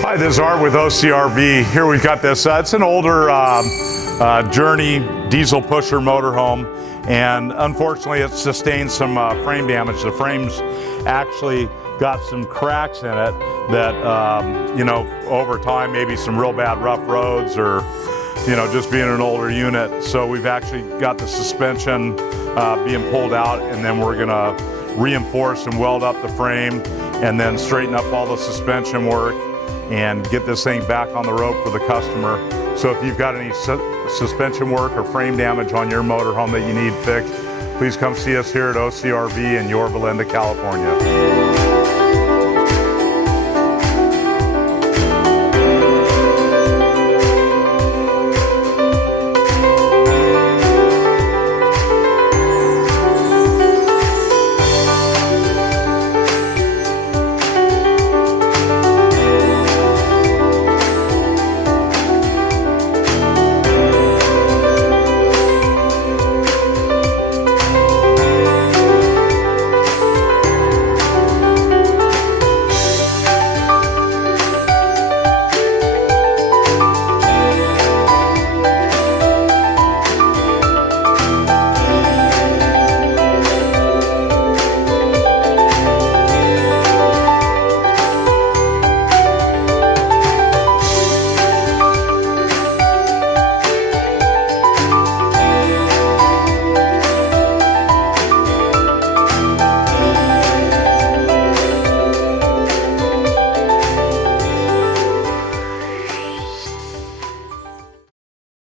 Hi, this is Art with OCRV. Here we've got this, it's an older Journey diesel pusher motorhome, and unfortunately it sustained some frame damage. The frame's actually got some cracks in it that, you know, over time, maybe some real bad rough roads or, you know, just being an older unit. So we've actually got the suspension being pulled out, and then we're gonna reinforce and weld up the frame and then straighten up all the suspension work and get this thing back on the road for the customer. So if you've got any suspension work or frame damage on your motorhome that you need fixed, please come see us here at OCRV in Yorba Linda, California.